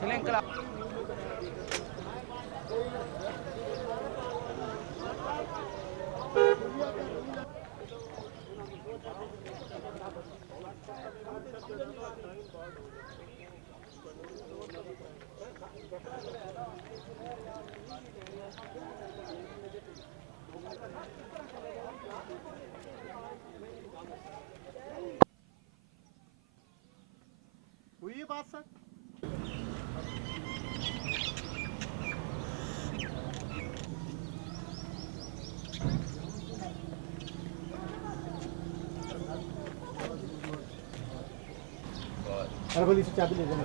چلیں انکل آپ ہوئی یہ بات سر؟ ارے بولی سے چابی لے جانا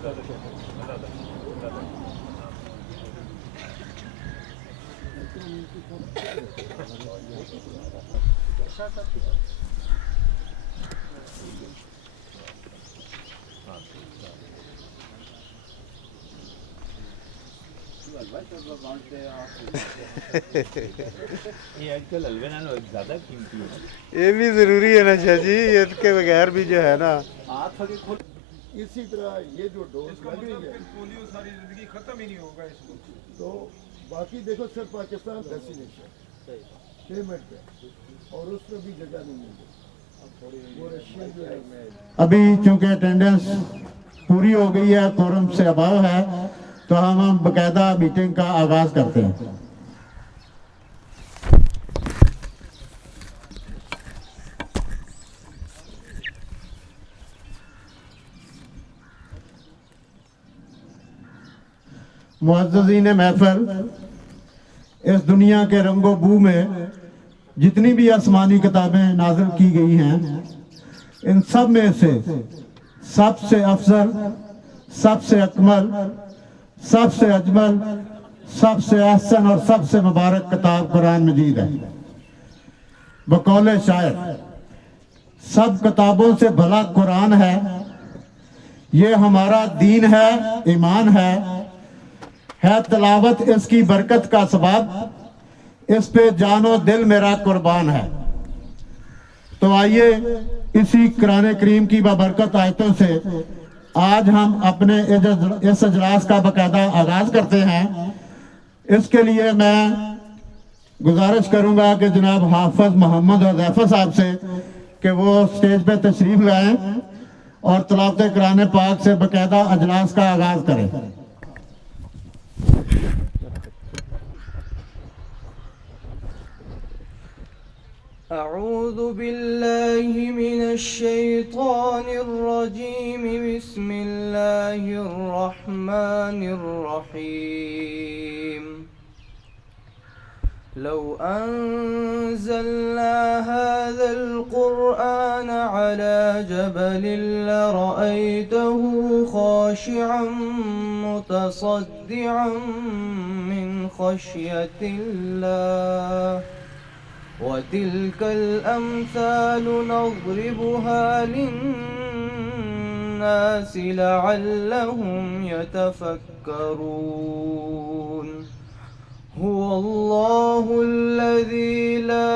یہ بھی ضروری ہے نا شاہ جی، اس کے بغیر بھی جو ہے نا اسی طرح یہ جو ڈوز لگیں گے پولیو ساری زندگی ختم ہی نہیں ہوگا اس وقت. تو باقی دیکھو صرف پاکستان ویکسینیشن پیمنٹ پہ اور اس میں بھی جگہ نہیں ملتی وہ رشین جو ہے ابھی چونکہ اٹینڈنس پوری ہو گئی ہے، کورم سے اباؤ ہے، تو ہم باقاعدہ میٹنگ کا آغاز کرتے ہیں۔ معززین محفل، اس دنیا کے رنگ و بو میں جتنی بھی آسمانی کتابیں نازل کی گئی ہیں، ان سب میں سے سب سے افضل، سب سے اکمل، سب سے اجمل، سب سے احسن اور سب سے مبارک کتاب قرآن مجید ہے۔ بقول شاعر، سب کتابوں سے بھلا قرآن ہے، یہ ہمارا دین ہے، ایمان ہے تلاوت اس کی برکت کا سبب، اس پہ جان و دل میرا قربان ہے۔ تو آئیے اسی قرآن کریم کی بابرکت آیتوں سے آج ہم اپنے اس اجلاس کا باقاعدہ آغاز کرتے ہیں۔ اس کے لیے میں گزارش کروں گا کہ جناب حافظ محمد حذیفہ صاحب سے کہ وہ سٹیج پہ تشریف لائیں اور تلاوت قرآن پاک سے باقاعدہ اجلاس کا آغاز کریں۔ أعوذ بالله من الشيطان الرجيم بسم الله الرحمن الرحيم لو أنزلنا هذا القرآن على جبل لرأيته خاشعا متصدعا من خشية الله وتلك الأمثال نضربها للناس لعلهم يتفكرون هو الله الذي لا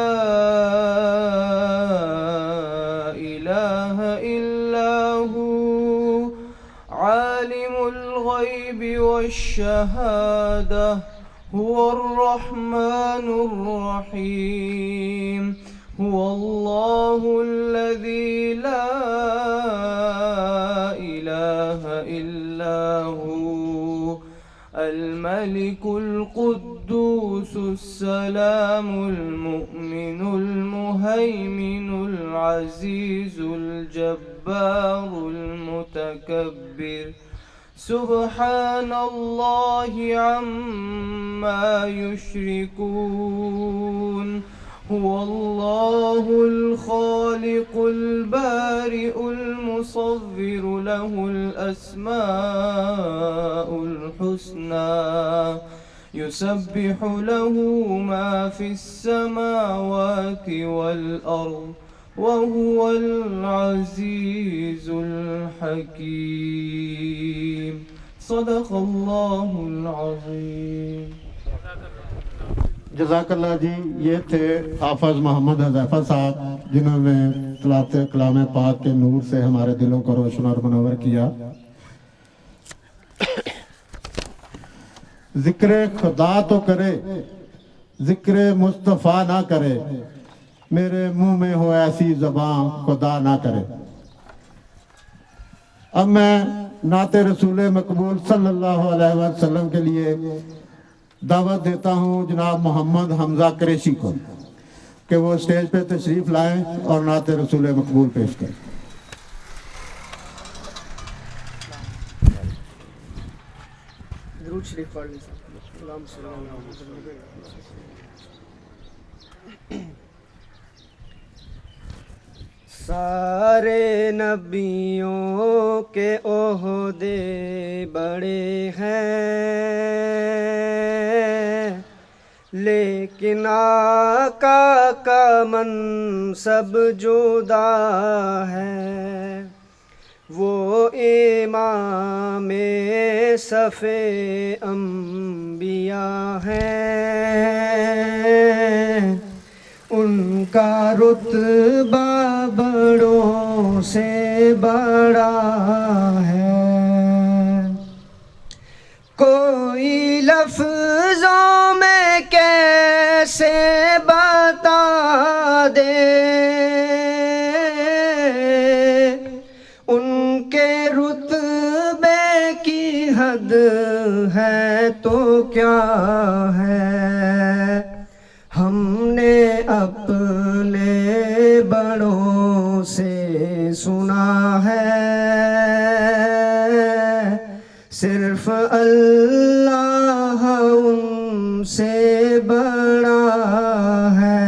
إله إلا هو عالم الغيب والشهادة هو الرحمن الرحيم هو الله الذي لا إله إلا هو الملك القدوس السلام المؤمن المهيمن العزيز الجبار المتكبر سبحان الله عما يشركون هو الله الخالق البارئ المصور له الأسماء الحسنى يسبح له ما في السماوات والأرض وهو العزيز الحكيم صدق الله العظيم. جزاک اللہ جی. یہ تھے حافظ محمد حذیفہ صاحب جنہوں نے تلاوت کلام پاک کے نور سے ہمارے دلوں کو روشن اور منور کیا. ذکر خدا تو کرے ذکر مصطفیٰ نہ کرے، میرے منہ میں ہو ایسی زبان خدا نہ کرے. اب میں نعت رسول مقبول صلی اللہ علیہ وسلم کے لیے دعوت دیتا ہوں جناب محمد حمزہ قریشی کو کہ وہ اسٹیج پہ تشریف لائیں اور نعت رسول مقبول پیش کریں. درود شریف پڑھ لیجیے. اللہم صلی اللہ علیہ وسلم. سارے نبیوں کے عہدے بڑے ہیں، لیکن آقا کا منصب جدا ہے. وہ امام صف انبیاء ہیں، ان کا رتبہ بڑوں سے بڑا ہے. کوئی لفظوں میں کیسے بتا دے ان کے رتبے کی حد ہے تو کیا ہے. ہم نے اپنے بڑوں سے سنا ہے، صرف اللہ ان سے بڑا ہے.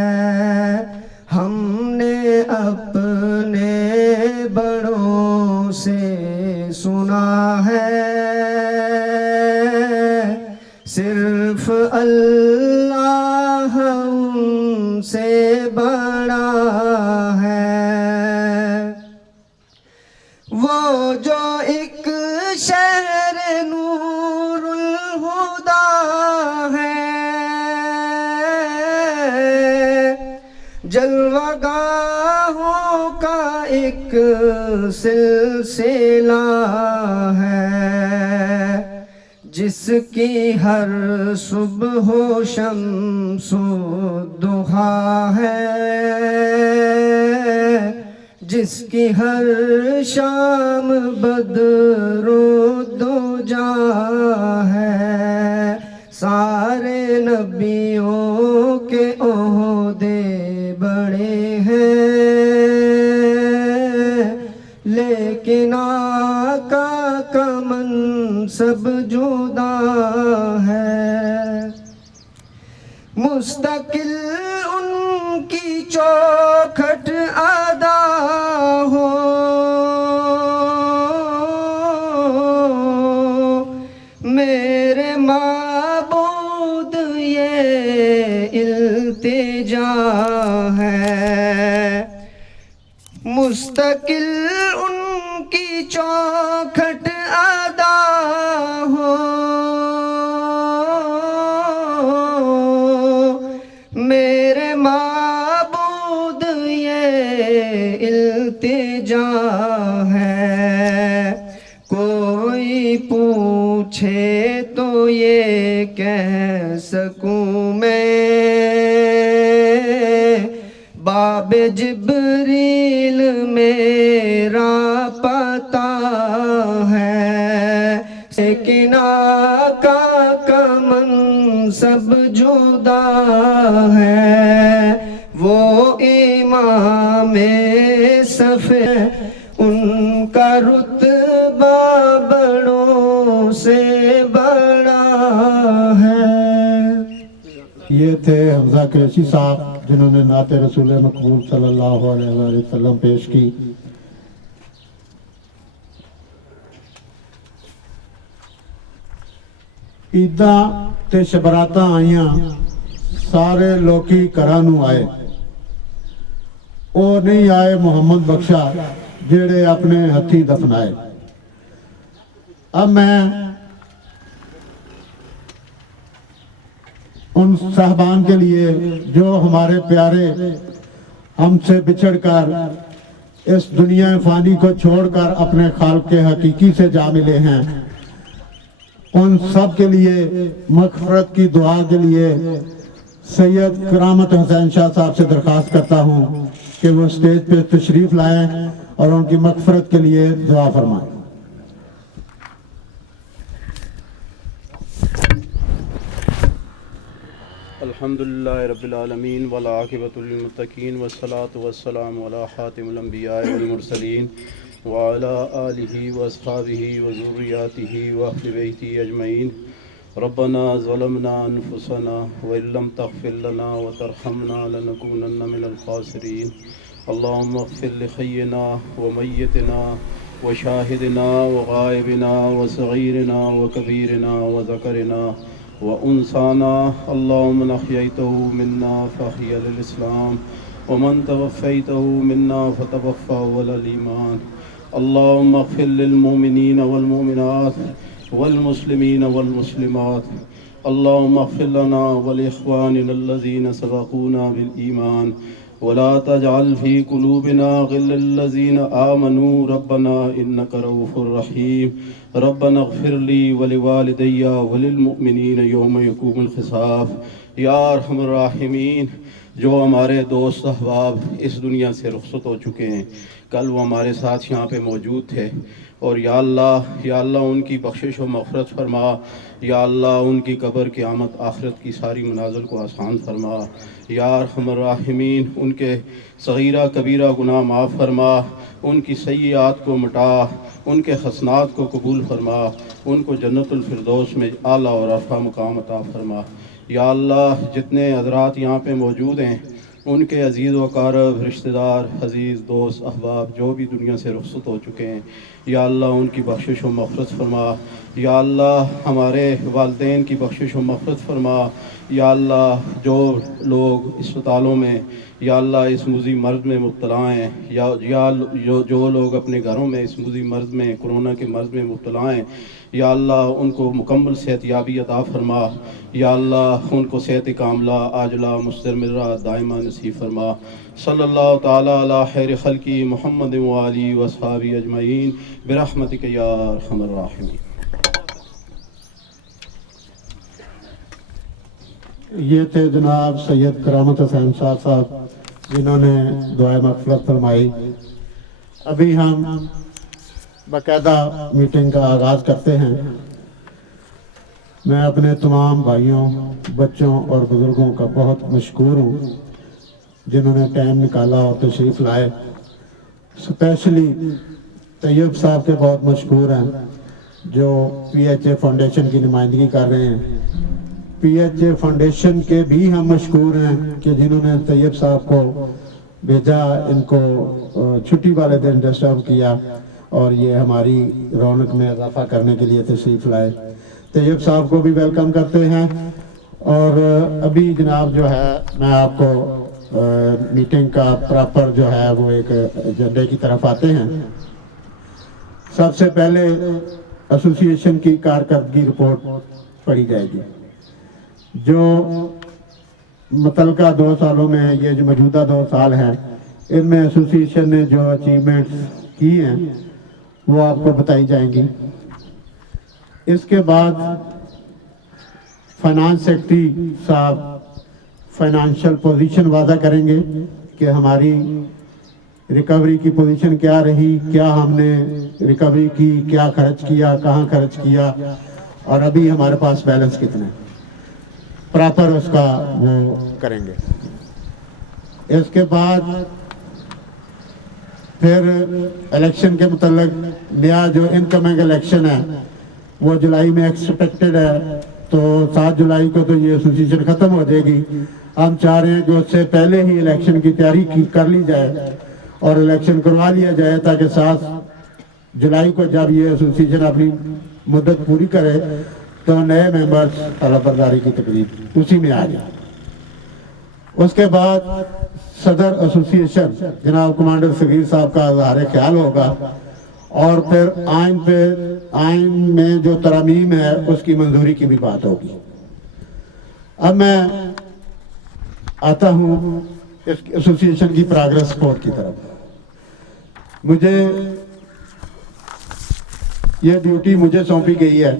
ہم نے اپنے بڑوں سے سنا ہے، صرف اللہ ان سے بڑا ہے. وہ جو ایک شہر نور الہدا ہے، جلوہ گاہوں کا ایک سلسلہ ہے، جس کی ہر صبح و شمس و ضحیٰ ہے، جس کی ہر شام بدر و دجا ہے. سارے نبیوں کے عہدے بڑے ہیں، لیکن آقا کا منصب جدا ہے. مستقل ان کی چوکھٹ ادا ہو، میرے معبود یہ التجا ہے. مستقل ان کی چوکھٹ ادا ہو، میرے معبود یہ التجا ہے. کوئی پوچھے تو یہ کہہ سکوں میں، باب جبریل میرا پتہ ہے. لیکن آقا کا منصب جدا ہے، وہ امام صف، ان کا رتبہ بڑوں سے بڑا ہے. یہ تھے حمزہ قریشی صاحب جنہوں نے نعت رسول مقبول صلی اللہ علیہ وسلم پیش کی. عیداں تے شبراتاں آئیاں، سارے لوکی گھراں نوں آئے. او نہیں آئے محمد بخشا جڑے اپنے ہتھی دفنائے. اب میں ان صاحبان کے لیے جو ہمارے پیارے ہم سے بچھڑ کر اس دنیا فانی کو چھوڑ کر اپنے خالق کے حقیقی سے جا ملے ہیں، ان سب کے لیے مغفرت کی دعا کے لیے سید کرامت حسین شاہ صاحب سے درخواست کرتا ہوں کہ وہ اسٹیج پہ تشریف لائیں اور ان کی مغفرت کے لیے دعا فرمائیں۔ الحمدللہ رب العالمین والعاقبۃ للمتقین والصلاة والسلام علی خاتم الانبیاء والمرسلین وعلی آلہ واصحابہ وذریاتہ واہل بیتہ اجمعین۔ ربنا ظلمنا انفسنا وان لم تغفر لنا وترحمنا لنکونن من الخاسرین۔ اللہم اغفر لحینا ومیتنا وشاہدنا وغائبنا وصغیرنا وکبیرنا وذکرنا وانسانا، اللهم من احييته منا فاحيا للاسلام ومن توفيته منا فتوفى على الايمان۔ اللهم اغفر للمؤمنين والمؤمنات والمسلمين والمسلمات، اللهم اغفر لنا ولاخواننا الذين سبقونا بالايمان ولا تجعل في قلوبنا غلا للذين آمنوا ربنا إنك رؤوف رحيم۔ ربنا اغفر لي ولوالدي وللمؤمنين يوم يقوم الحساب۔ یا ارحم الراحمین، جو ہمارے دوست احباب اس دنیا سے رخصت ہو چکے ہیں، کل وہ ہمارے ساتھ یہاں پہ موجود تھے، اور یا اللہ ان کی بخشش و مغفرت فرما، یا اللہ ان کی قبر قیامت آخرت کی ساری منازل کو آسان فرما، یا ارحم الراحمین ان کے صغیرہ کبیرہ گناہ معاف فرما، ان کی سیئات کو مٹا، ان کے حسنات کو قبول فرما، ان کو جنت الفردوس میں اعلیٰ اور رفع مقام عطا فرما۔ یا اللہ جتنے حضرات یہاں پہ موجود ہیں، ان کے عزیز و اقارب، رشتہ دار، عزیز دوست احباب جو بھی دنیا سے رخصت ہو چکے ہیں، یا اللہ ان کی بخشش و مغفرت فرما، یا اللہ ہمارے والدین کی بخشش و مغفرت فرما، یا اللہ جو لوگ اسپتالوں میں یا اللہ اس موذی مرض میں مبتلا ہیں، یا جو لوگ اپنے گھروں میں اس موذی مرض میں، کرونا کے مرض میں مبتلا ہیں، یا اللہ ان کو مکمل صحت یابی عطا فرما، یا اللہ ان کو صحت کاملہ عاجلہ مستمرہ دائمہ نصیب فرما۔ صلی اللہ تعالی علی خیر خلقی محمد وآلہ واصحابہ اجمعین برحمتک یا ارحم الراحمین۔ یہ تھے جناب سید کرامت حسین شاہ صاحب جنہوں نے دعائے مغفرت فرمائی۔ ابھی ہم باقاعدہ میٹنگ کا آغاز کرتے ہیں۔ میں اپنے تمام بھائیوں، بچوں اور بزرگوں کا بہت مشکور ہوں جنہوں نے ٹائم نکالا اور تشریف لائے۔ اسپیشلی طیب صاحب کے بہت مشکور ہیں جو پی ایچ اے فاؤنڈیشن کی نمائندگی کر رہے ہیں۔ پی ایچ اے فاؤنڈیشن کے بھی ہم مشکور ہیں کہ جنہوں نے طیب صاحب کو بھیجا، ان کو چھٹی والے دن ڈسٹرب کیا اور یہ ہماری رونق میں اضافہ کرنے کے لیے تشریف لائے۔ طیب صاحب کو بھی ویلکم کرتے ہیں۔ اور ابھی جناب جو ہے میں آپ کو میٹنگ کا پراپر جو ہے وہ ایک ایجنڈے کی طرف آتے ہیں۔ سب سے پہلے ایسوسی ایشن کی کارکردگی رپورٹ پڑھی جائے گی۔ جو متعلقہ 2 سالوں میں، یہ جو موجودہ 2 سال ہیں، ان میں ایسوسی ایشن نے جو اچیومنٹس کی ہیں وہ آپ کو بتائی جائیں گی۔ اس کے بعد فائنانس سیکرٹری صاحب فائنانشل پوزیشن واضح کریں گے کہ ہماری ریکوری کی پوزیشن کیا رہی، کیا ہم نے ریکوری کی، کیا خرچ کیا، کہاں خرچ کیا، اور ابھی ہمارے پاس بیلنس کتنے، پراپر اس کا وہ کریں گے۔ اس کے بعد پھر الیکشن کے متعلق نیا جو انکمنگ الیکشن ہے وہ جولائی میں ایکسپیکٹڈ ہے، تو 7 جولائی کو تو یہ ایسوسیشن ختم ہو جائے گی۔ ہم چاہ رہے ہیں کہ اس سے پہلے ہی الیکشن کی تیاری کر لی جائے اور الیکشن کروا لیا جائے، تاکہ 7 جولائی کو جب یہ ایسوسیشن اپنی مدت پوری کرے تو نئے ممبرز طلب برداری کی تقریب اسی میں آ جائے۔ اس کے بعد صدر ایسوسی ایشن جناب کمانڈر صغیر صاحب کا اظہار خیال ہوگا، اور پھر آئین میں جو ترامیم ہے اس کی منظوری کی بھی بات ہوگی۔ اب میں آتا ہوں اس ایسوسیشن کی پروگریس سپورٹ کی طرف. مجھے یہ ڈیوٹی مجھے سونپی گئی ہے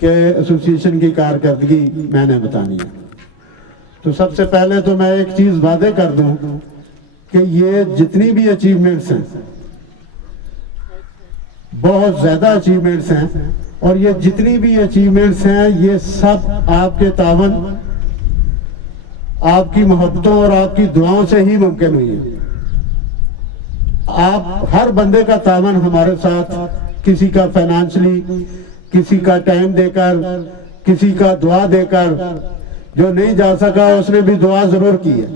کہ ایسوسیشن کی کارکردگی میں نے بتانی ہے. تو سب سے پہلے تو میں ایک چیز واضح کر دوں کہ یہ جتنی بھی اچیومنٹس ہیں بہت زیادہ اچیومنٹس ہیں, اور یہ جتنی بھی اچیومنٹس ہیں یہ سب آپ کے تعاون, آپ کی محبتوں اور آپ کی دعاؤں سے ہی ممکن ہوئی ہے. آپ ہر بندے کا تعاون ہمارے ساتھ, کسی کا فائنانشلی, کسی کا ٹائم دے کر, کسی کا دعا دے کر, جو نہیں جا سکا اس نے بھی دعا ضرور کی ہے.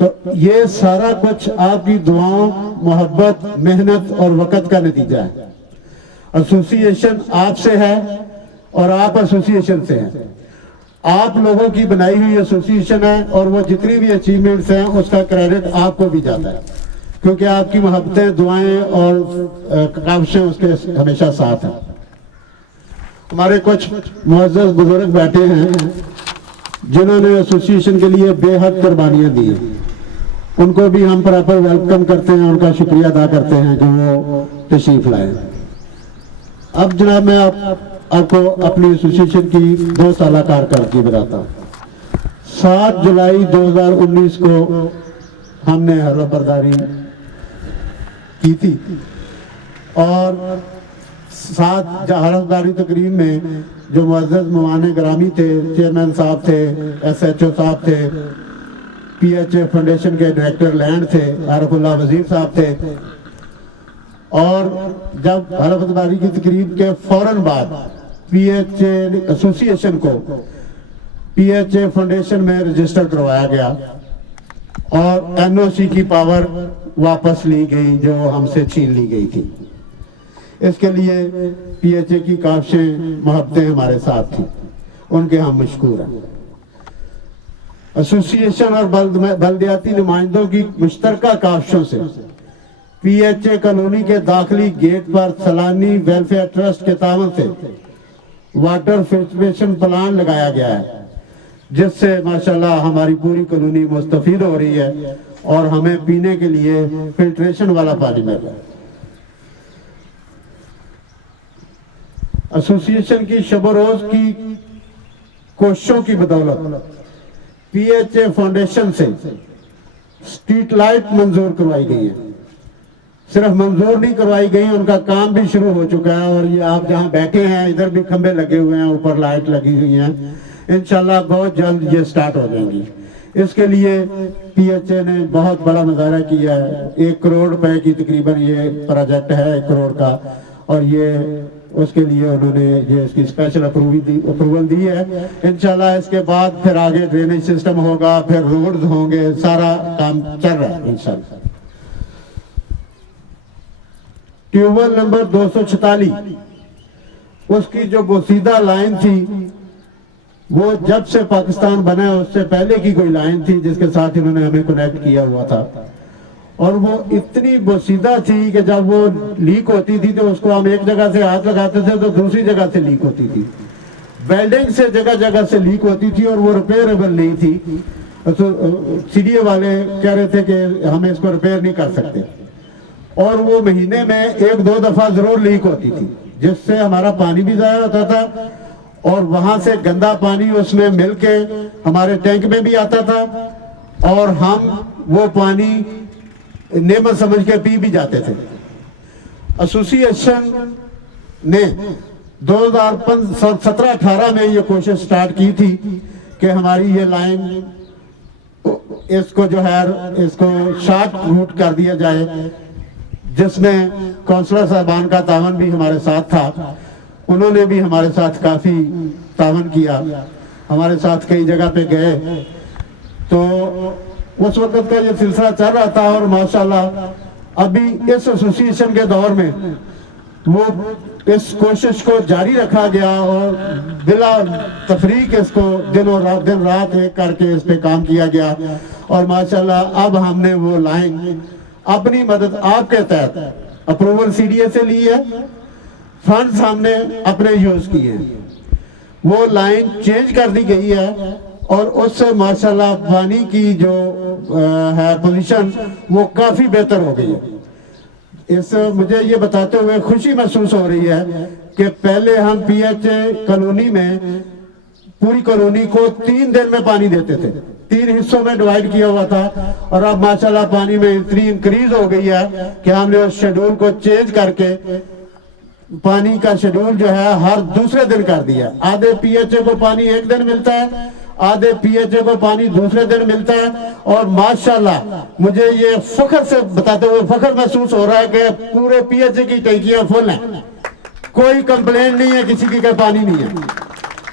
تو یہ سارا کچھ آپ کی دعاؤں, محبت, محنت اور وقت کا نتیجہ ہے. ایسوسیشن آپ سے ہے اور آپ ایسوسیشن سے ہیں. آپ لوگوں کی بنائی ہوئی ایسوسیشن ہے, اور وہ جتنی بھی اچیومنٹس ہیں اس کا کریڈٹ آپ کو بھی جاتا ہے, کیونکہ آپ کی محبتیں, دعائیں اور کاوشیں اس کے ہمیشہ ساتھ ہیں. ہمارے کچھ معزز بزرگ بیٹھے ہیں جنہوں نے ایسوسیشن کے لیے بے حد قربانیاں دی ہیں. ان کو بھی ہم پراپر ویلکم کرتے ہیں, ان کا شکریہ ادا کرتے ہیں جو وہ تشریف لائے. اب جناب میں آپ کو اپنی ایسوسیشن کی 2 سالہ کارکردگی بتاتا ہوں. 7 جولائی 2019 کو ہم نے حلف برداری کی تھی, اور 7 حلف برداری تقریب میں جو معزز مہمان گرامی تھے, چیئرمین صاحب تھے, ایس ایچ او صاحب تھے, پی ایچ اے فاؤنڈیشن کے ڈائریکٹر لینڈ تھے, عارف اللہ وزیر صاحب تھے, اور جب حلف برداری کی تقریب کے فوراً بعد پی ایچ اے ایسوسیشن کو پی ایچ اے فاؤنڈیشن میں رجسٹر کروایا گیا, اور این او سی کی پاور واپس لی گئی جو ہم سے چھین لی گئی تھی. اس کے لیے پی ایچ اے کی کاوشیں, محبتیں ہمارے ساتھ تھیں, ان کے ہم مشکور ہیں. ایسوسیشن اور بلدیاتی نمائندوں کی مشترکہ کاوشوں سے پی ایچ اے کالونی کے داخلی گیٹ پر سلانی ویلفیئر ٹرسٹ کے تعاون سے واٹر فلٹریشن پلان لگایا گیا ہے, جس سے ماشاءاللہ ہماری پوری کالونی مستفید ہو رہی ہے اور ہمیں پینے کے لیے فلٹریشن والا پانی مل رہا ہے. ایسوسیشن کی شب و روز کی کوششوں کی بدولت پی ایچ اے فاؤنڈیشن سے سٹریٹ لائٹ منظور کروائی گئی ہے. صرف منظور نہیں کروائی گئی, ان کا کام بھی شروع ہو چکا ہے, اور یہ آپ جہاں بیٹھے ہیں ادھر بھی کھمبے لگے ہوئے ہیں, اوپر لائٹ لگی ہوئی ہیں, انشاءاللہ بہت جلد یہ سٹارٹ ہو جائیں گی. اس کے لیے پی ایچ اے نے بہت بڑا مظاہرہ کیا ہے. 1 کروڑ روپے کی تقریباً یہ پروجیکٹ ہے, 1 کروڑ کا, اور یہ اس کے لیے انہوں نے یہ اس کی اسپیشل اپروول دی ہے. انشاءاللہ اس کے بعد پھر آگے ڈرینیج سسٹم ہوگا, پھر روڈز ہوں گے, سارا کام چل رہا ہے انشاءاللہ. ٹیوبویل نمبر 246 اس کی جو بوسیدہ لائن تھی وہ جب سے پاکستان بنا اس سے پہلے کی کوئی لائن تھی جس کے ساتھ انہوں نے ہمیں کنیکٹ کیا ہوا تھا, اور وہ اتنی بوسیدہ تھی کہ جب وہ لیک ہوتی تھی تو اس کو ہم ایک جگہ سے ہاتھ لگاتے تھے تو دوسری جگہ سے لیک ہوتی تھی, ویلڈنگ سے جگہ جگہ سے لیک ہوتی تھی, اور وہ ریپیئربل نہیں تھی. سی ڈی اے والے کہہ رہے تھے کہ ہم اس کو ریپیئر نہیں کر سکتے, اور وہ مہینے میں 1-2 دفعہ ضرور لیک ہوتی تھی, جس سے ہمارا پانی بھی ضائع ہوتا تھا, اور وہاں سے گندا پانی اس میں مل کے ہمارے ٹینک میں بھی آتا تھا, اور ہم وہ پانی نعمت سمجھ کے پی بھی جاتے تھے. ایسوسیشن نے 2017-18 میں یہ کوشش سٹارٹ کی تھی کہ ہماری یہ لائن اس کو جو ہے اس کو شارٹ روٹ کر دیا جائے, جس میں کونسلر صاحبان کا تعاون بھی ہمارے ساتھ تھا. انہوں نے بھی ہمارے ساتھ کافی تعاون کیا, ہمارے ساتھ کئی جگہ پہ گئے. تو اس وقت کا یہ سلسلہ چل رہا تھا, اور ماشاءاللہ ابھی اس ایسوسیشن کے دور میں وہ اس کوشش کو جاری رکھا گیا, اور بلا تفریق اس کو دن رات ایک کر کے اس پہ کام کیا گیا, اور ماشاءاللہ اب ہم نے وہ لائن اپنی مدد آپ کے تحت اپروول سی ڈی اے سے لی ہے, فنڈز ہم نے اپنے یوز کیے ہیں. وہ لائن چینج کر دی گئی ہے اور اس سے ماشاءاللہ پانی کی جو ہے پوزیشن وہ کافی بہتر ہو گئی ہے۔ مجھے یہ بتاتے ہوئے خوشی محسوس ہو رہی ہے کہ پہلے ہم پی ایچ اے کالونی میں پوری کالونی کو 3 دن میں پانی دیتے تھے، 3 حصوں میں ڈیوائیڈ کیا ہوا تھا، اور اب ماشاءاللہ پانی میں اتنی انکریز ہو گئی ہے کہ ہم نے اس شیڈول کو چینج کر کے پانی کا شیڈول جو ہے ہر دوسرے دن کر دیا۔ آدھے پی ایچ اے کو پانی ایک دن ملتا ہے، آدھے پی ایچ اے کو پانی دوسرے دن ملتا ہے، اور ماشاءاللہ مجھے یہ فخر سے بتاتے ہوئے فخر محسوس ہو رہا ہے کہ پورے پی ایچ اے کی ٹینکیاں فل ہیں، کوئی کمپلین نہیں ہے کسی کی کہ پانی نہیں ہے۔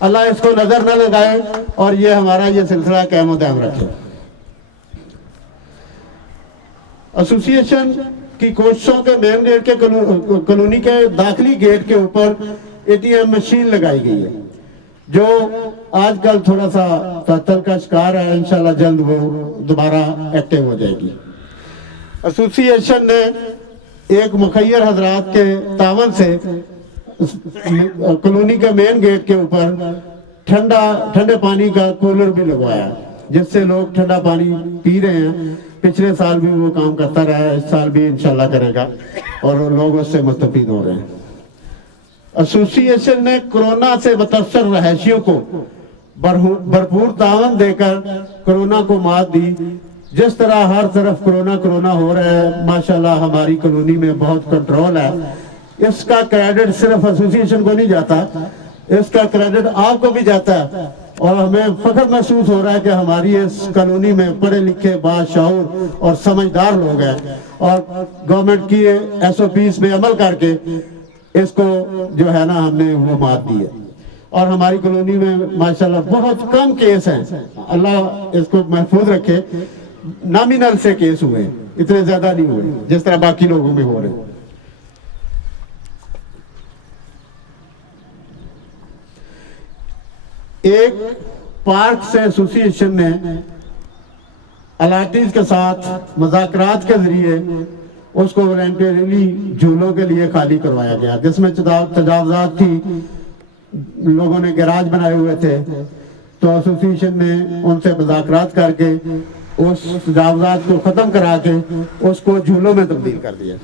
اللہ اس کو نظر نہ لگائے اور یہ ہمارا یہ سلسلہ قائم و دائم رکھے۔ ایسوسی ایشن کی کوششوں کے مین گیٹ کے کالونی کے داخلی گیٹ کے اوپر اے ٹی ایم مشین لگائی گئی ہے، جو آج کل تھوڑا سا تعطل کا شکار ہے، انشاءاللہ جلد وہ دوبارہ ایکٹیو ہو جائے گی۔ ایسوسی ایشن نے ایک مخیر حضرات کے تعاون سے کالونی کے مین گیٹ کے اوپر ٹھنڈے پانی کا کولر بھی لگوایا، جس سے لوگ ٹھنڈا پانی پی رہے ہیں۔ پچھلے سال بھی وہ کام کرتا رہا ہے، اس سال بھی انشاءاللہ کرے گا، اور لوگ اس سے مستفید ہو رہے ہیں۔ ایسوسی ایشن نے کرونا سے متاثر رہائشیوں کو بھرپور تعاون دے کر کرونا کو مات دی۔ جس طرح ہر طرف کرونا ہو رہا ہے، ماشاءاللہ ہماری کالونی میں بہت کنٹرول ہے۔ اس کا کریڈٹ صرف ایسوسی ایشن کو نہیں جاتا، اس کا کریڈٹ آپ کو بھی جاتا ہے، اور ہمیں فخر محسوس ہو رہا ہے کہ ہماری اس کالونی میں پڑھے لکھے باشعور اور سمجھدار لوگ ہیں، اور گورنمنٹ کی ایس او پیز میں عمل کر کے اس کو جو ہے نا ہم نے وہ مات دی ہے، اور ہماری کالونی میں ماشاءاللہ بہت کم کیس ہیں، اللہ اس کو محفوظ رکھے، نامینل سے کیس ہوئے، اتنے زیادہ نہیں ہوئے جس طرح باقی لوگوں میں ہو رہے ہیں۔ ایک پارک سے ایسوسی ایشن نے الاٹیز کے ساتھ مذاکرات کے ذریعے اس کو والنٹیرلی جھولوں کے لیے خالی کروایا گیا، جس میں تجاوزات تھی، لوگوں نے گراج بنائے ہوئے تھے، تو ایسوسی ایشن نے ان سے مذاکرات کر کے اس تجاوزات کو ختم کرا کے اس کو جھولوں میں تبدیل کر دیا۔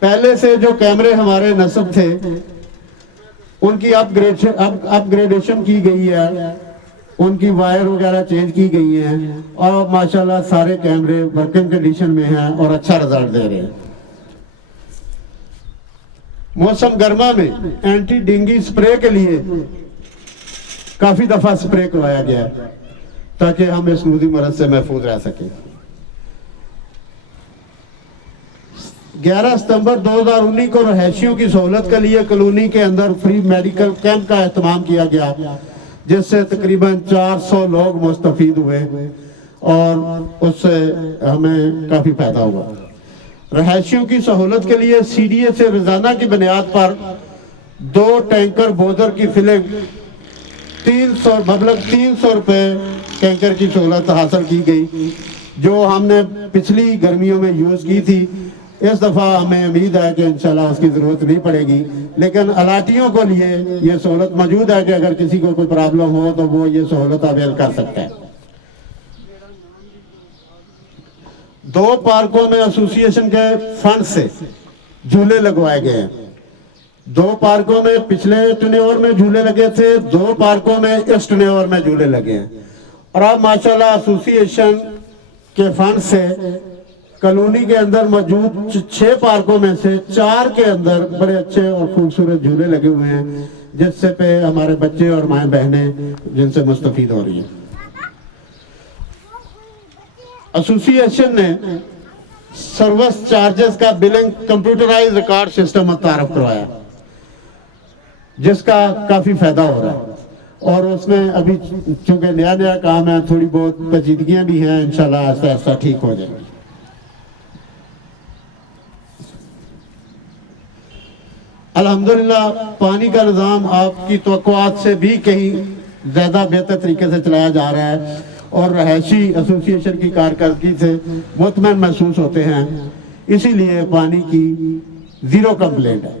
پہلے سے جو کیمرے ہمارے نصب تھے ان کی اپ گریڈیشن کی گئی ہے، ان کی وائر وغیرہ چینج کی گئی ہیں، اور ماشاءاللہ سارے کیمرے ورکنگ کنڈیشن میں ہیں اور اچھا رزلٹ دے رہے ہیں۔ موسم گرما میں اینٹی ڈینگی سپرے کے لیے کافی دفعہ سپرے کروایا گیا ہے تاکہ ہم اس موذی مرض سے محفوظ رہ سکیں۔ 11 ستمبر 2019 کو رہائشیوں کی سہولت کے لیے کالونی کے اندر فری میڈیکل کیمپ کا اہتمام کیا گیا، جس سے تقریباً 400 لوگ مستفید ہوئے، اور اس سے ہمیں کافی فائدہ ہوا۔ رہائشیوں کی سہولت کے لیے سی ڈی اے سے روزانہ کی بنیاد پر 2 ٹینکر بوزر کی فلنگ مبلغ 300 روپے ٹینکر کی سہولت حاصل کی گئی، جو ہم نے پچھلی گرمیوں میں یوز کی تھی۔ اس دفعہ ہمیں امید ہے کہ انشاءاللہ اس کی ضرورت نہیں پڑے گی، لیکن الاٹیوں کو لیے یہ سہولت موجود ہے کہ اگر کسی کو کوئی پرابلم ہو تو وہ یہ سہولت اویل کر سکتا ہے۔ 2 پارکوں میں ایسوسی ایشن کے فنڈ سے جھولے لگوائے گئے ہیں۔ 2 پارکوں میں پچھلے ٹنیور میں جھولے لگے تھے، 2 پارکوں میں اس ٹنیور میں جھولے لگے ہیں، اور اب ماشاءاللہ ایسوسی ایشن کے فنڈ سے کالونی کے اندر موجود 6 پارکوں میں سے 4 کے اندر بڑے اچھے اور خوبصورت جھولے لگے ہوئے ہیں، جس سے پہ ہمارے بچے اور مائیں بہنیں جن سے مستفید ہو رہی ہیں۔ ایسوسی ایشن نے سروس چارجز کا بلنگ کمپیوٹرائز ریکارڈ سسٹم متعارف کروایا، جس کا کافی فائدہ ہو رہا ہے، اور اس میں ابھی چونکہ نیا کام ہے، تھوڑی بہت پیچیدگیاں بھی ہیں، انشاءاللہ آہستہ آہستہ ٹھیک ہو جائے گی۔ الحمدللہ پانی کا نظام آپ کی توقعات سے بھی کہیں زیادہ بہتر طریقے سے چلایا جا رہا ہے، اور رہائشی ایسوسی ایشن کی کارکردگی سے مطمئن محسوس ہوتے ہیں، اسی لیے پانی کی 0 کمپلینٹ ہے،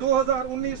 2019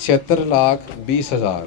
76,20,000।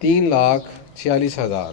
3,46,000,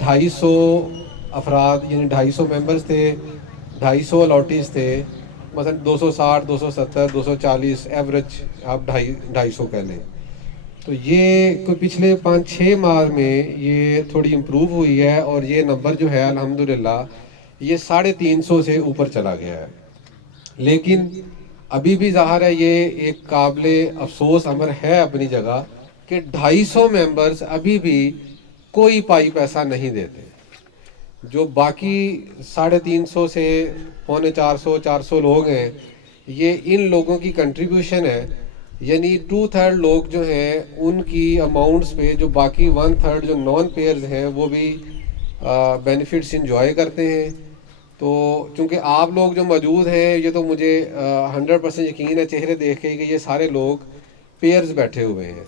250 افراد یعنی 250 ممبرز تھے, 250 الاٹیز تھے, مثلا 260, 270, 240 ایوریج آپ 250 کہہ لیں. تو یہ کوئی پچھلے 5-6 ماہ میں یہ تھوڑی امپروو ہوئی ہے, اور یہ نمبر جو ہے الحمدللہ یہ 350 سے اوپر چلا گیا ہے. لیکن ابھی بھی ظاہر ہے یہ ایک قابل افسوس امر ہے اپنی جگہ کہ 250 ممبرز ابھی بھی کوئی پائی پیسہ نہیں دیتے. جو باقی 350 سے 350-400 لوگ ہیں, یہ ان لوگوں کی کنٹریبیوشن ہے. یعنی 2/3 لوگ جو ہیں ان کی اماؤنٹس پہ جو باقی 1/3 جو نان پیئرز ہیں وہ بھی بینیفٹس انجوائے کرتے ہیں. تو چونکہ آپ لوگ جو موجود ہیں یہ تو مجھے 100% یقین ہے چہرے دیکھ کے کہ یہ سارے لوگ پیئرز بیٹھے ہوئے ہیں.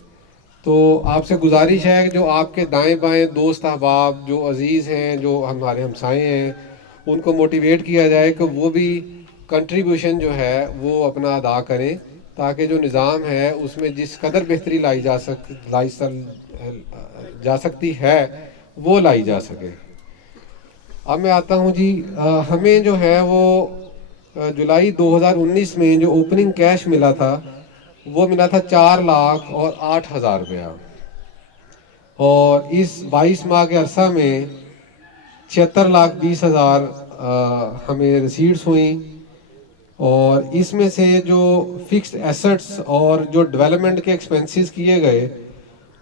تو آپ سے گزارش ہے کہ جو آپ کے دائیں بائیں دوست احباب جو عزیز ہیں, جو ہمارے ہمسائے ہیں, ان کو موٹیویٹ کیا جائے کہ وہ بھی کنٹریبیوشن جو ہے وہ اپنا ادا کریں, تاکہ جو نظام ہے اس میں جس قدر بہتری لائی جا سکتی ہے وہ لائی جا سکے. اب میں آتا ہوں جی, ہمیں جو ہے وہ جولائی 2019 میں جو اوپننگ کیش ملا تھا وہ ملا تھا 4,08,000 روپیہ, اور اس 22 ماہ کے عرصہ میں 76,20,000 ہمیں ریسیٹس ہوئیں. اور اس میں سے جو فکسڈ ایسٹس اور جو ڈیولپمنٹ کے ایکسپنسز کیے گئے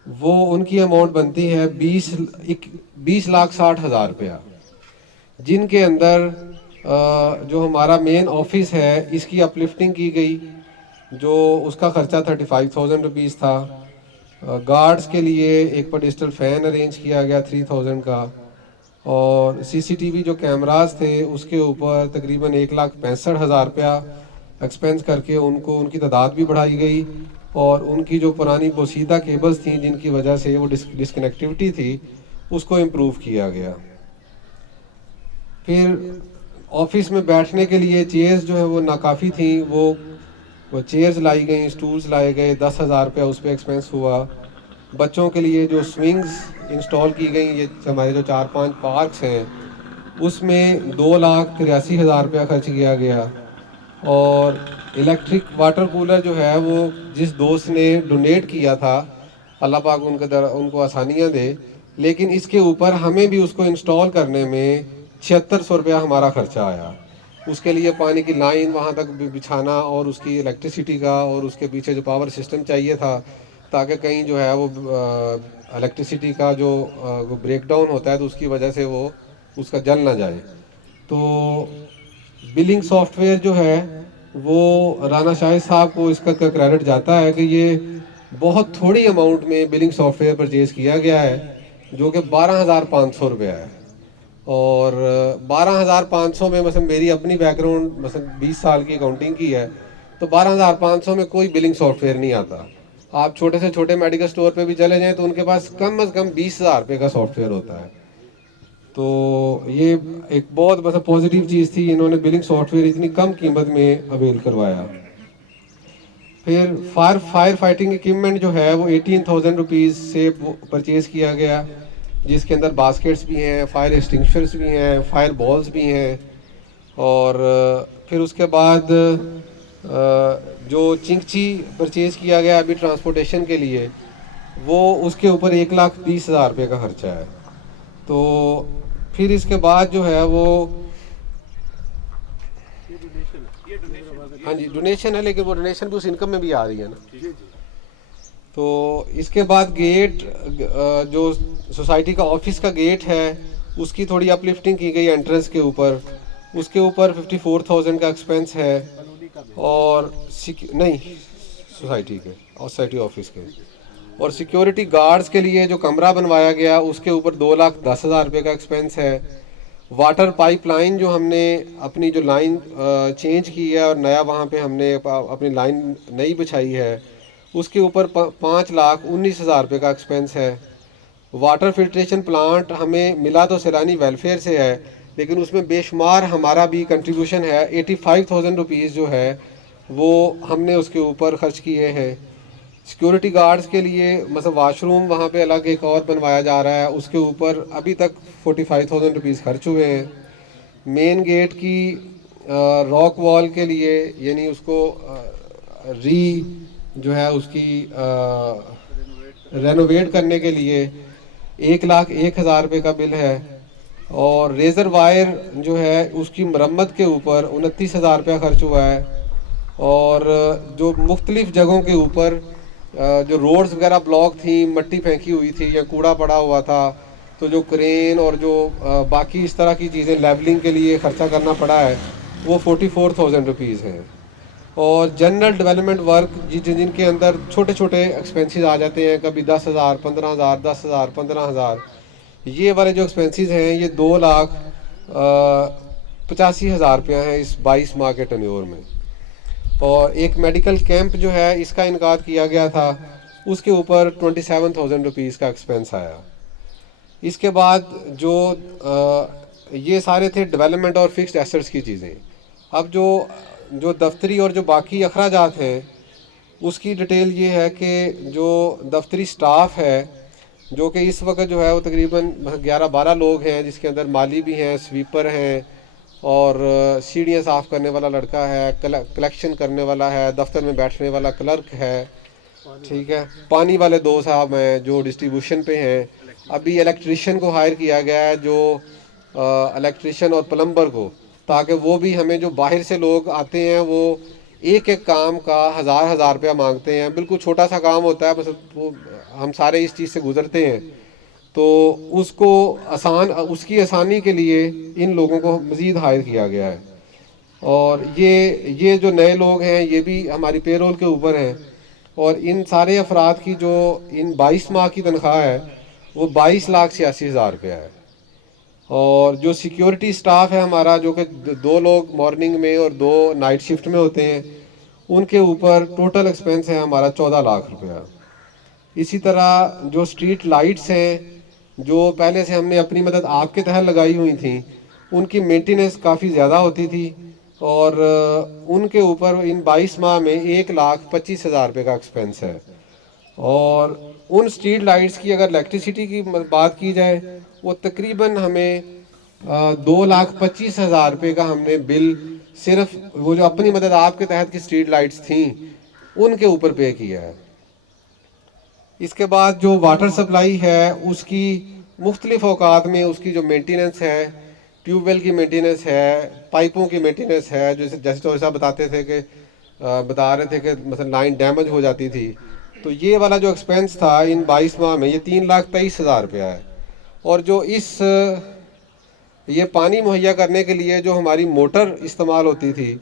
وہ ان کی اماؤنٹ بنتی ہے 20,60,000 روپیہ, جن کے اندر جو ہمارا مین آفس ہے اس کی اپ لفٹنگ کی گئی, جو اس کا خرچہ 35,000 روپیز تھا. گارڈز کے لیے ایک پیڈسٹل فین ارینج کیا گیا 3,000 کا, اور سی سی ٹی وی جو کیمراز تھے اس کے اوپر تقریباً 1,65,000 روپیہ ایکسپینس کر کے ان کی تعداد بھی بڑھائی گئی, اور ان کی جو پرانی بوسیدہ کیبلز تھیں جن کی وجہ سے وہ ڈسکنیکٹیوٹی تھی اس کو امپروو کیا گیا. پھر آفس میں بیٹھنے کے لیے چیئرز جو ہیں وہ ناکافی تھیں, وہ چیئرز لائی گئیں, سٹولز لائے گئے, 10,000 روپیہ اس پہ ایکسپینس ہوا. بچوں کے لیے جو سوئنگز انسٹال کی گئیں, یہ ہمارے جو 4-5 پارکس ہیں اس میں 2,83,000 روپیہ خرچ کیا گیا. اور الیکٹرک واٹر کولر جو ہے وہ جس دوست نے ڈونیٹ کیا تھا, اللہ پاک ان کو آسانیاں دے, لیکن اس کے اوپر ہمیں بھی اس کو انسٹال کرنے میں 7600 روپیہ ہمارا خرچہ آیا. اس کے لیے پانی کی لائن وہاں تک بچھانا, اور اس کی الیکٹریسٹی کا, اور اس کے پیچھے جو پاور سسٹم چاہیے تھا تاکہ کہیں جو ہے وہ الیکٹریسٹی کا جو بریک ڈاؤن ہوتا ہے تو اس کی وجہ سے وہ اس کا جل نہ جائے. تو بلنگ سافٹ ویئر جو ہے وہ رانا شاہد صاحب کو اس کا کریڈٹ جاتا ہے کہ یہ بہت تھوڑی اماؤنٹ میں بلنگ سافٹ ویئر پرچیز کیا گیا ہے, جو کہ 12,500 روپیہ ہے. اور 12,500 میں مثلا میری اپنی بیک گراؤنڈ مثلا 20 سال کی اکاؤنٹنگ کی ہے, تو 12,500 میں کوئی بلنگ سافٹ ویئر نہیں آتا. آپ چھوٹے سے چھوٹے میڈیکل سٹور پہ بھی چلے جائیں تو ان کے پاس کم از کم 20,000 روپے کا سافٹ ویئر ہوتا ہے. تو یہ ایک بہت مطلب پازیٹیو چیز تھی, انہوں نے بلنگ سافٹ ویئر اتنی کم قیمت میں اویل کروایا. پھر فائر فائٹنگ ایکوپمنٹ جو ہے وہ 18,000 روپیز سے پرچیز کیا گیا, جس کے اندر باسکٹس بھی ہیں, فائر ایکسٹنگشرز بھی ہیں, فائر بالز بھی ہیں. اور پھر اس کے بعد جو چنگچی پرچیز کیا گیا ابھی ٹرانسپورٹیشن کے لیے, وہ اس کے اوپر 1,20,000 روپے کا خرچہ ہے. تو پھر اس کے بعد جو ہے وہ ہاں جی ڈونیشن ہے, لیکن وہ ڈونیشن بھی اس انکم میں بھی آ رہی ہے نا. تو اس کے بعد گیٹ جو سوسائٹی کا آفس کا گیٹ ہے اس کی تھوڑی اپ لفٹنگ کی گئی انٹرنس کے اوپر, اس کے اوپر 54,000 کا ایکسپینس ہے. اور نہیں سوسائٹی کے سوسائٹی آفس کے, اور سیکیورٹی گارڈز کے لیے جو کمرہ بنوایا گیا اس کے اوپر 2,10,000 روپے کا ایکسپینس ہے. واٹر پائپ لائن جو ہم نے اپنی جو لائن چینج کی ہے اور نیا وہاں پہ ہم نے اپنی لائن نئی بچھائی ہے, اس کے اوپر 5,19,000 روپے کا ایکسپینس ہے. واٹر فلٹریشن پلانٹ ہمیں ملا تو سیلانی ویلفیئر سے ہے, لیکن اس میں بے شمار ہمارا بھی کنٹریبیوشن ہے. 85,000 روپیز جو ہے وہ ہم نے اس کے اوپر خرچ کیے ہیں. سیکورٹی گارڈز کے لیے مثلا واش روم وہاں پہ الگ ایک اور بنوایا جا رہا ہے، اس کے اوپر ابھی تک 45,000 روپیز خرچ ہوئے ہیں. مین گیٹ کی راک وال کے لیے یعنی اس کو جو ہے اس کی رینوویٹ کرنے کے لیے 1,01,000 روپے کا بل ہے. اور ریزر وائر جو ہے اس کی مرمت کے اوپر 29,000 روپیہ خرچ ہوا ہے. اور جو مختلف جگہوں کے اوپر جو روڈز وغیرہ بلاک تھیں، مٹی پھینکی ہوئی تھی یا کوڑا پڑا ہوا تھا، تو جو کرین اور جو باقی اس طرح کی چیزیں لیبلنگ کے لیے خرچہ کرنا پڑا ہے وہ 44,000 روپیز ہیں. اور جنرل ڈیولپمنٹ ورک جن کے اندر چھوٹے چھوٹے ایکسپینسز آ جاتے ہیں، کبھی 10,000 15,000 10,000 15,000، یہ والے جو ایکسپینسز ہیں یہ 2,85,000 روپیہ ہیں اس 22 ماہ کے ٹینیور میں. اور ایک میڈیکل کیمپ جو ہے اس کا انعقاد کیا گیا تھا، اس کے اوپر 27,000 روپیز کا ایکسپینس آیا. اس کے بعد جو یہ سارے تھے ڈیولپمنٹ اور فکسڈ ایسٹس کی چیزیں. اب جو دفتری اور جو باقی اخراجات ہیں اس کی ڈیٹیل یہ ہے کہ جو دفتری سٹاف ہے جو کہ اس وقت جو ہے وہ تقریباً 11-12 لوگ ہیں، جس کے اندر مالی بھی ہیں، سویپر ہیں، اور سیڑھیاں صاف کرنے والا لڑکا ہے، کلیکشن کرنے والا ہے، دفتر میں بیٹھنے والا کلرک ہے، ٹھیک ہے، پانی والے 2 صاحب ہیں جو ڈسٹریبیوشن پہ ہیں. ابھی الیکٹریشین کو ہائر کیا گیا ہے، جو الیکٹریشین اور پلمبر کو، تاکہ وہ بھی ہمیں جو باہر سے لوگ آتے ہیں وہ ایک کام کا 1,000 روپیہ مانگتے ہیں. بالکل چھوٹا سا کام ہوتا ہے، بس وہ ہم سارے اس چیز سے گزرتے ہیں، تو اس کو اس کی آسانی کے لیے ان لوگوں کو مزید ہائر کیا گیا ہے. اور یہ جو نئے لوگ ہیں یہ بھی ہماری پے رول کے اوپر ہیں. اور ان سارے افراد کی جو ان 22 ماہ کی تنخواہ ہے وہ 22,86,000 روپیہ ہے. اور جو سیکیورٹی سٹاف ہے ہمارا، جو کہ 2 لوگ مارننگ میں اور 2 نائٹ شفٹ میں ہوتے ہیں، ان کے اوپر ٹوٹل ایکسپینس ہے ہمارا 14 لاکھ روپیہ. اسی طرح جو اسٹریٹ لائٹس ہیں جو پہلے سے ہم نے اپنی مدد آپ کے تحت لگائی ہوئی تھیں، ان کی مینٹیننس کافی زیادہ ہوتی تھی، اور ان کے اوپر ان 22 ماہ میں 1,25,000 روپے کا ایکسپینس ہے. اور ان اسٹریٹ لائٹس کی اگر الیکٹریسٹی کی بات کی جائے وہ تقریباً ہمیں 2,25,000 روپے کا ہم نے بل صرف وہ جو اپنی مدد آپ کے تحت کی اسٹریٹ لائٹس تھیں ان کے اوپر پے کیا ہے. اس کے بعد جو واٹر سپلائی ہے اس کی مختلف اوقات میں اس کی جو مینٹیننس ہے، ٹیوب ویل کی مینٹیننس ہے، پائپوں کی مینٹیننس ہے، جیسے تو ایسا بتا رہے تھے کہ مثلا لائن ڈیمیج ہو جاتی تھی، تو یہ والا جو ایکسپینس تھا ان 22 ماہ میں یہ 3,23,000 روپیہ ہے. اور جو یہ پانی مہیا کرنے کے لیے جو ہماری موٹر استعمال ہوتی تھی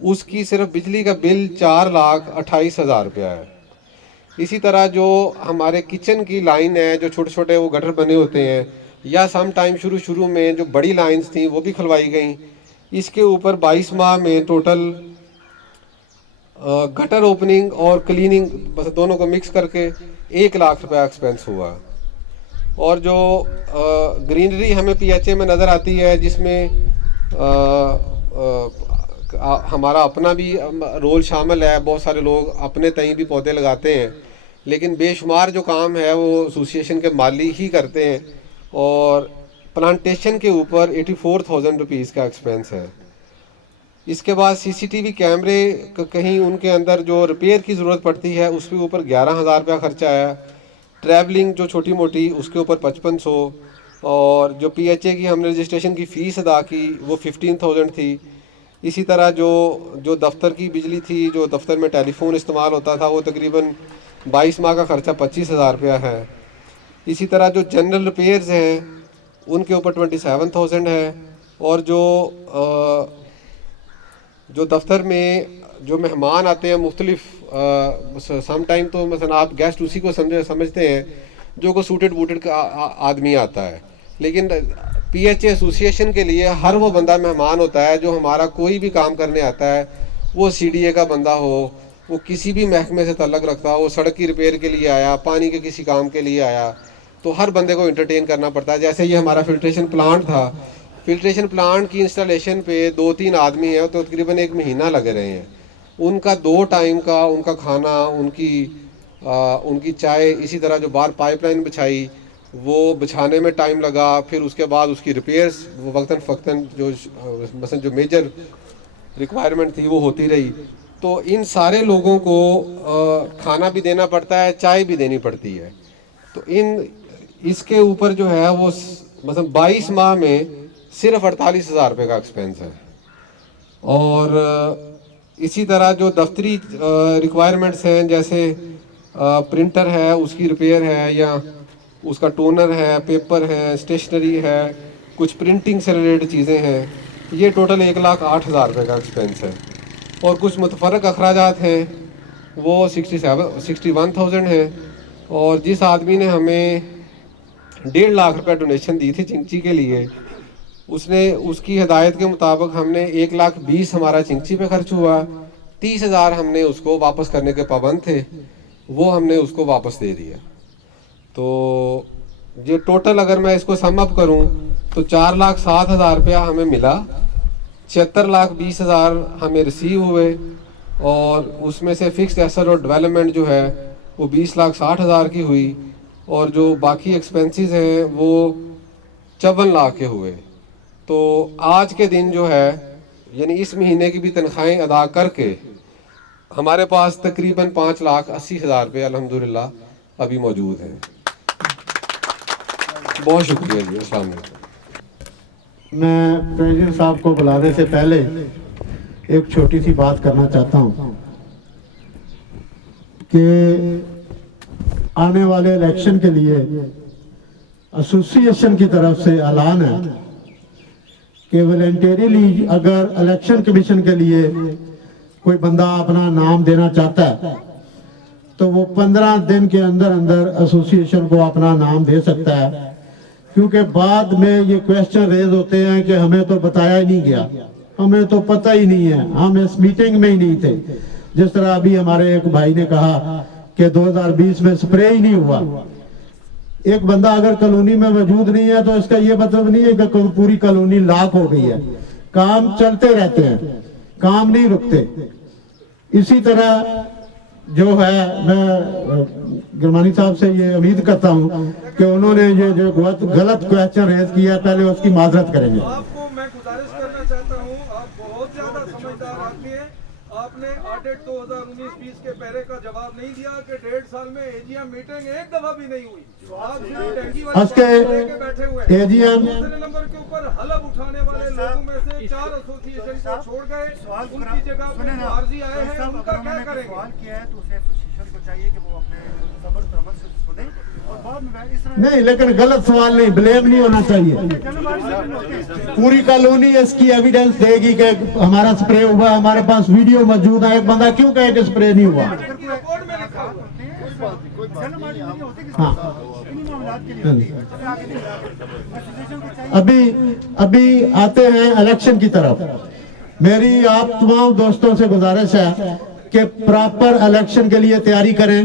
اس کی صرف بجلی کا بل 4,28,000 روپیہ ہے. اسی طرح جو ہمارے کچن کی لائن ہے، جو چھوٹے چھوٹے وہ گٹر بنے ہوتے ہیں، یا سم ٹائم شروع میں جو بڑی لائنز تھیں وہ بھی کھلوائی گئیں، اس کے اوپر 22 ماہ میں ٹوٹل گٹر اوپننگ اور کلیننگ بس دونوں کو مکس کر کے 1,00,000 روپیہ ایکسپینس ہوا. اور جو گرینری ہمیں پی ایچ اے میں نظر آتی ہے، جس میں ہمارا اپنا بھی رول شامل ہے، بہت سارے لوگ اپنے تئیں بھی پودے لگاتے ہیں، لیکن بے شمار جو کام ہے وہ ایسوسیشن کے مالی ہی کرتے ہیں. اور پلانٹیشن کے اوپر 84,000 روپیز کا ایکسپینس ہے. اس کے بعد CCTV کیمرے کہیں ان کے اندر جو ریپیئر کی ضرورت پڑتی ہے اس کے اوپر 11,000 روپیہ خرچہ آیا. ٹریولنگ جو چھوٹی موٹی اس کے اوپر 5,500. اور جو پی ایچ اے کی ہم نے رجسٹریشن کی فیس ادا کی وہ 15,000 تھی. اسی طرح جو دفتر کی بجلی تھی، جو دفتر میں ٹیلی فون استعمال ہوتا تھا، وہ تقریباً 22 ماہ کا خرچہ 25,000 روپیہ ہے. اسی طرح جو جنرل ریپیئرز ہیں ان کے اوپر 27,000 ہے. اور جو دفتر میں جو مہمان آتے ہیں مختلف سم ٹائم تو مثلا آپ گیسٹ اسی کو سمجھتے ہیں جو کو سوٹڈ بوٹڈ کا آدمی آتا ہے، لیکن پی ایچ اے ایسوسیشن کے لیے ہر وہ بندہ مہمان ہوتا ہے جو ہمارا کوئی بھی کام کرنے آتا ہے، وہ CDA کا بندہ ہو، وہ کسی بھی محکمے سے تعلق رکھتا ہو، وہ سڑک کی ریپیئر کے لیے آیا، پانی کے کسی کام کے لیے آیا، تو ہر بندے کو انٹرٹین کرنا پڑتا ہے. جیسے یہ ہمارا فلٹریشن پلانٹ تھا، فلٹریشن پلانٹ کی انسٹالیشن پہ 2-3 آدمی ہیں تو تقریباً 1 مہینہ لگ رہے ہیں. ان کا 2 ٹائم کا ان کا کھانا، ان کی ان کی چائے اسی طرح جو باہر پائپ لائن بچھائی وہ بچھانے میں ٹائم لگا، پھر اس کے بعد اس کی ریپیئرس وقتاً فوقتاً جو مثلا جو میجر ریکوائرمنٹ تھی وہ ہوتی رہی. تو ان سارے لوگوں کو کھانا بھی دینا پڑتا ہے، چائے بھی دینی پڑتی ہے. تو اس کے اوپر جو ہے وہ مثلا 22 ماہ میں صرف 48,000 روپے کا ایکسپینس ہے. اور اسی طرح جو دفتری ریکوائرمنٹس ہیں جیسے پرنٹر ہے اس کی ریپیئر ہے، یا اس کا ٹونر ہے، پیپر ہے، اسٹیشنری ہے، کچھ پرنٹنگ سے ریلیٹڈ چیزیں ہیں، یہ ٹوٹل 1,08,000 روپے کا ایکسپینس ہے. اور کچھ متفرق اخراجات ہیں وہ 61,000 ہیں. اور جس آدمی نے ہمیں 1.5 لاکھ روپے ڈونیشن دی تھی چنگچی کے لیے، اس کی ہدایت کے مطابق ہم نے 1,20,000 ہمارا چنگچی پہ خرچ ہوا، 30,000 ہم نے اس کو واپس کرنے کے پابند تھے، وہ ہم نے اس کو واپس دے دیا. تو یہ ٹوٹل اگر میں اس کو سم اپ کروں تو 4,07,000 روپیہ ہمیں ملا، 76,20,000 ہمیں ریسیو ہوئے، اور اس میں سے فکسڈ ایسٹ اور ڈیولپمنٹ جو ہے وہ 20,60,000 کی ہوئی، اور جو باقی ایکسپنسز ہیں وہ 54 لاکھ کے ہوئے. تو آج کے دن جو ہے یعنی اس مہینے کی بھی تنخواہیں ادا کر کے ہمارے پاس تقریباً 5,80,000 روپے الحمدللہ ابھی موجود ہیں. بہت شکریہ جی. السلام علیکم. میں پریزیڈنٹ صاحب کو بلانے سے پہلے ایک چھوٹی سی بات کرنا چاہتا ہوں کہ آنے والے الیکشن کے لیے ایسوسی ایشن کی طرف سے اعلان ہے کہ والنٹریلی اگر الیکشن کمیشن کے لیے کوئی بندہ اپنا نام دینا چاہتا ہے تو وہ 15 دن کے اندر اندر ایسوسی ایشن کو اپنا نام دے سکتا ہے. کیونکہ بعد میں یہ کویسچن ریز ہوتے ہیں کہ ہمیں تو بتایا ہی نہیں گیا، ہمیں تو پتہ ہی نہیں ہے، ہم اس میٹنگ میں ہی نہیں تھے. جس طرح ابھی ہمارے ایک بھائی نے کہا کہ 2020 میں سپرے ہی نہیں ہوا. ایک بندہ اگر کالونی میں موجود نہیں ہے تو اس کا یہ مطلب نہیں ہے کہ پوری کالونی لاک ہو گئی ہے. کام چلتے رہتے ہیں، کام نہیں رکتے. اسی طرح جو ہے میں گرمانی صاحب سے یہ امید کرتا ہوں کہ انہوں نے یہ جو غلط کویسچن ریز کیا پہلے اس کی معذرت کریں گے. آپ کو میں گزارش کرنا چاہتا ہوں، آپ بہت زیادہ سمجھدار آدمی ہیں. آپ نے آڈٹ 2019-20 کے پہرے کا جواب نہیں دیا کہ 1.5 سال میں اے جی ایم میٹنگ ایک دفعہ بھی نہیں ہوئی. آپ صرف ٹینکی والے لے کے بیٹھے ہوئے ہیں. دوسرے نمبر کے اوپر حلب اٹھانے والے لوگوں میں سے 4 ایسوسی ایشن کو چھوڑ گئے، ان کی جگہ پر جو عارضی آئے ہیں ان کا کیا کریں گے؟ چاہیے کہ وہ اپنے صبر پر عمل سے سنیں اور بعد میں اس طرح نہیں، لیکن غلط سوال نہیں، بلیم نہیں ہونا چاہیے. پوری کالونی اس کی ایویڈنس دے گی کہ ہمارا سپرے ہوا، ہمارے پاس ویڈیو موجود ہے. ایک بندہ کیوں کہے کہ سپرے نہیں ہوا؟ ہاں ابھی آتے ہیں الیکشن کی طرف. میری آپ تمام دوستوں سے گزارش ہے کہ پراپر الیکشن کے لیے تیاری کریں،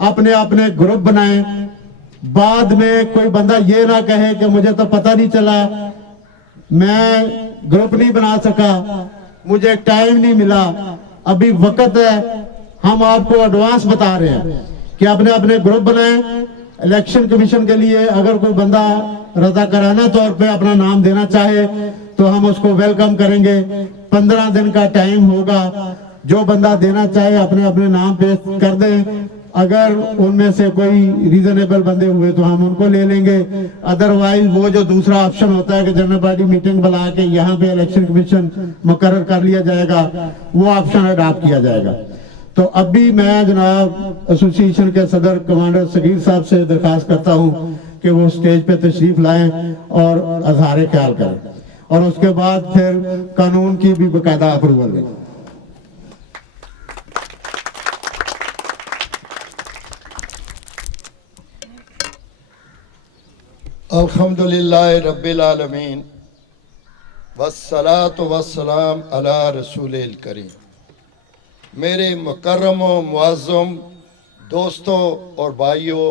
اپنے گروپ بنائیں. بعد میں کوئی بندہ یہ نہ کہے کہ مجھے تو پتہ نہیں چلا، میں گروپ نہیں بنا سکا، مجھے ٹائم نہیں ملا. ابھی وقت ہے، ہم آپ کو ایڈوانس بتا رہے ہیں کہ اپنے گروپ بنائیں. الیکشن کمیشن کے لیے اگر کوئی بندہ رضاکارانہ طور پہ اپنا نام دینا چاہے تو ہم اس کو ویلکم کریں گے. 15 دن کا ٹائم ہوگا، جو بندہ دینا چاہے اپنے نام پیش کر دیں. اگر ان میں سے کوئی ریزنیبل بندے ہوئے تو ہم ان کو لے لیں گے. ادروائز وہ جو دوسرا آپشن ہوتا ہے کہ جنرل پارٹی میٹنگ بلا کے یہاں پہ الیکشن کمیشن مقرر کر لیا جائے گا، وہ آپشن اڈاپٹ کیا جائے گا. تو اب بھی میں جناب ایسوسی ایشن کے صدر کمانڈر صغیر صاحب سے درخواست کرتا ہوں کہ وہ سٹیج پہ تشریف لائیں اور اظہار خیال کریں، اور اس کے بعد پھر قانون کی بھی باقاعدہ اپروول لیں. الحمدللہ رب العالمین والصلاة والسلام علی رسول الکریم. میرے مکرم و معظم دوستوں اور بھائیوں،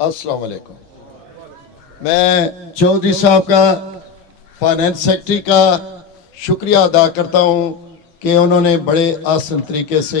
السلام علیکم. میں چودھری صاحب کا، فائنانس سیکرٹری کا شکریہ ادا کرتا ہوں کہ انہوں نے بڑے آسن طریقے سے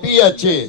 PHA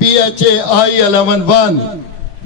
PHA I-11-1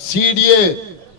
CDA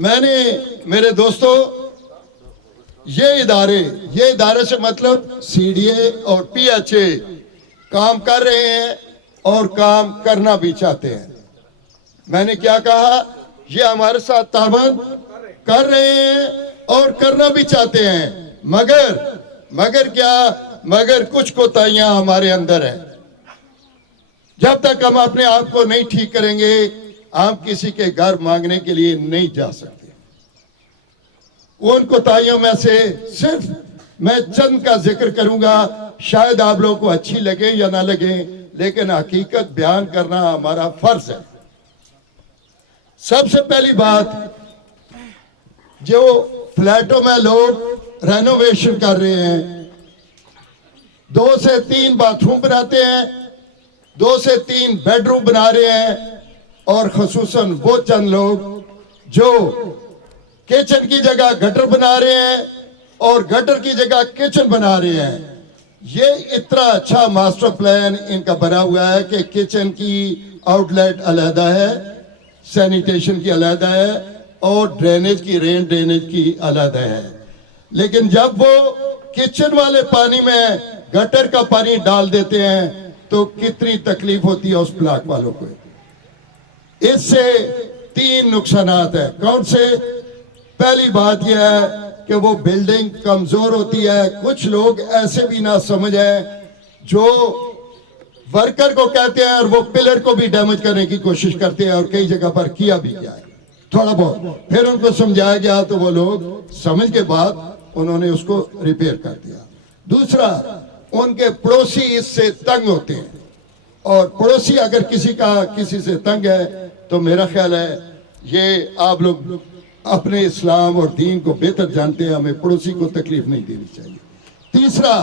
میں نے میرے دوستوں یہ ادارے سے مطلب سی ڈی اے اور پی ایچ اے کام کر رہے ہیں اور کام کرنا بھی چاہتے ہیں. میں نے کیا کہا؟ یہ ہمارے ساتھ تعاون کر رہے ہیں اور کرنا بھی چاہتے ہیں، مگر کیا؟ مگر کچھ کوتاہیاں ہمارے اندر ہیں. جب تک ہم اپنے آپ کو نہیں ٹھیک کریں گے ہم کسی کے گھر مانگنے کے لیے نہیں جا سکتے. ان کوتاہیوں میں سے صرف میں چند کا ذکر کروں گا، شاید آپ لوگوں کو اچھی لگے یا نہ لگے، لیکن حقیقت بیان کرنا ہمارا فرض ہے. سب سے پہلی بات، جو فلیٹوں میں لوگ رینوویشن کر رہے ہیں، 2 سے 3 باتھ روم بناتے ہیں، 2 سے 3 بیڈ روم بنا رہے ہیں، اور خصوصاً وہ چند لوگ جو کچن کی جگہ گٹر بنا رہے ہیں اور گٹر کی جگہ کچن بنا رہے ہیں. یہ اتنا اچھا ماسٹر پلان ان کا بنا ہوا ہے کہ کچن کی آؤٹ لیٹ علیحدہ ہے، سینیٹیشن کی علیحدہ ہے، اور ڈرینیج کی رین ڈرینیج کی علیحدہ ہے. لیکن جب وہ کچن والے پانی میں گٹر کا پانی ڈال دیتے ہیں تو کتنی تکلیف ہوتی ہے اس بلاک والوں کو. اس سے 3 نقصانات ہیں. کون سے؟ پہلی بات یہ ہے کہ وہ بلڈنگ کمزور ہوتی ہے. کچھ لوگ ایسے بھی نہ سمجھ ہیں جو ورکر کو کہتے ہیں اور وہ پلر کو بھی ڈیمیج کرنے کی کوشش کرتے ہیں، اور کئی جگہ پر کیا بھی گیا ہے تھوڑا بہت. پھر ان کو سمجھایا گیا تو وہ لوگ سمجھ کے بعد انہوں نے اس کو ریپیئر کر دیا. دوسرا، ان کے پڑوسی اس سے تنگ ہوتے ہیں، اور پڑوسی اگر کسی سے تنگ ہے تو میرا خیال ہے یہ آپ لوگ اپنے اسلام اور دین کو بہتر جانتے ہیں، ہمیں پڑوسی کو تکلیف نہیں دینی چاہیے. تیسرا،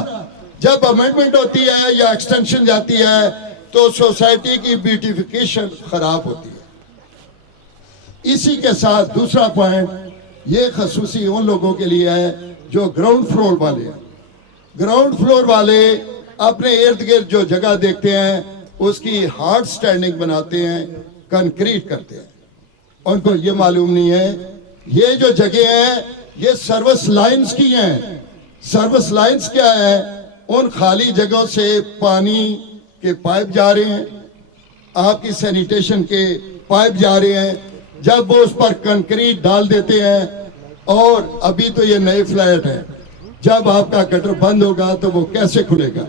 جب امینڈمنٹ ہوتی ہے یا ایکسٹینشن جاتی ہے تو سوسائٹی کی بیوٹیفیکیشن خراب ہوتی ہے. اسی کے ساتھ دوسرا پوائنٹ یہ خصوصی ان لوگوں کے لیے ہے جو گراؤنڈ فلور والے ہیں. گراؤنڈ فلور والے اپنے ارد گرد جو جگہ دیکھتے ہیں اس کی ہارڈ سٹینڈنگ بناتے ہیں، کنکریٹ کرتے ہیں. ان کو یہ معلوم نہیں ہے یہ جو جگہ ہیں یہ سروس لائنز کی ہیں. سروس لائنز کیا ہے؟ ان خالی جگہوں سے پانی کے پائپ جا رہے ہیں، آپ کی سینیٹیشن کے پائپ جا رہے ہیں. جب وہ اس پر کنکریٹ ڈال دیتے ہیں، اور ابھی تو یہ نئے فلیٹ ہیں، جب آپ کا گٹر بند ہوگا تو وہ کیسے کھلے گا؟